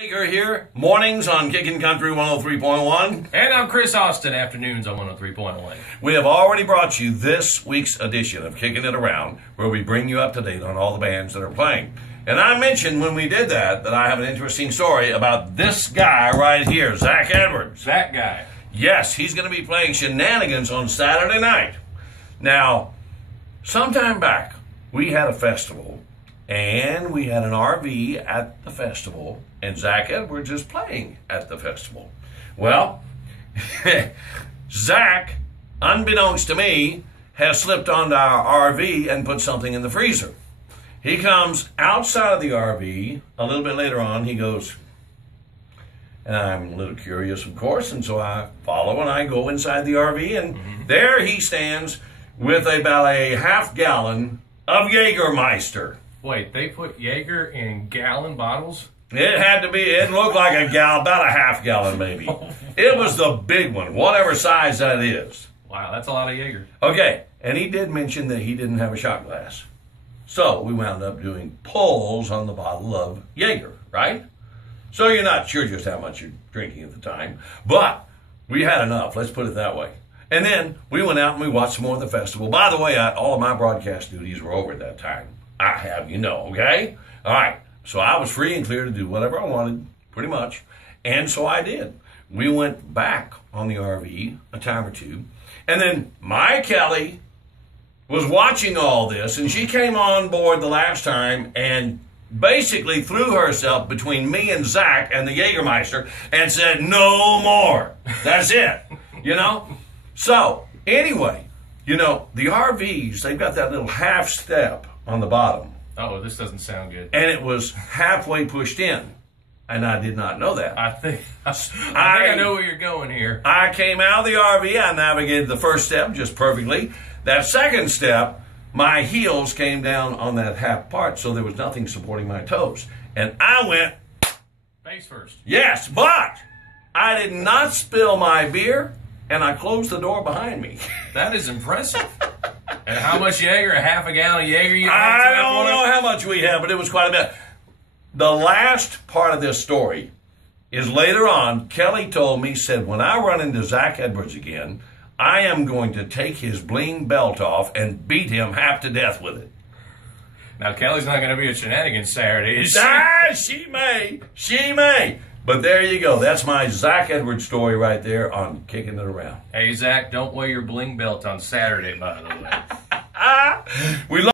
Jager here, mornings on Kickin' Country 103.1. And I'm Chris Austin, afternoons on 103.1. We have already brought you this week's edition of Kicking It Around, where we bring you up to date on all the bands that are playing. And I mentioned when we did that I have an interesting story about this guy right here, Zach Edwards. That guy. Yes, he's going to be playing Shenanigans on Saturday night. Now, sometime back, we had a festival, and we had an RV at the festival, and Zach Edwards is playing at the festival. Well, Zach, unbeknownst to me, has slipped onto our RV and put something in the freezer. He comes outside of the RV a little bit later on. He goes, and I'm a little curious, of course, and so I follow and I go inside the RV, and there he stands with about a half-gallon of Jägermeister. Wait, they put Jager in gallon bottles? It had to be, it looked like a gallon, about a half-gallon maybe. It was the big one, whatever size that is. Wow, that's a lot of Jager. Okay, and he did mention that he didn't have a shot glass. So we wound up doing pulls on the bottle of Jager, right? So you're not sure just how much you're drinking at the time, but we had enough, let's put it that way. And then we went out and we watched some more of the festival. By the way, all of my broadcast duties were over at that time. I have, you know, okay? All right, so I was free and clear to do whatever I wanted, pretty much, and so I did. We went back on the RV a time or two, and then my Kelly was watching all this, and she came on board the last time and basically threw herself between me and Zach and the Jägermeister and said, no more. That's it, you know? So, anyway, you know, the RVs, they've got that little half step on the bottom. Oh, this doesn't sound good. And it was halfway pushed in. And I did not know that. I think I know where you're going here. I came out of the RV. I navigated the first step just perfectly. That second step, my heels came down on that half part, so there was nothing supporting my toes. And I went face first. Yes, but I did not spill my beer, and I closed the door behind me. That is impressive. And how much Jager? A half a gallon of Jager you I had? don't know how much we have, but it was quite a bit. The last part of this story is later on. Kelly told me, said, when I run into Zach Edwards again, I am going to take his bling belt off and beat him half to death with it. Now, Kelly's not going to be at Shenanigans Saturday, is she? She may. She may. But there you go. That's my Zach Edwards story right there on Kicking It Around. Hey, Zach, don't wear your bling belt on Saturday, by the way. We love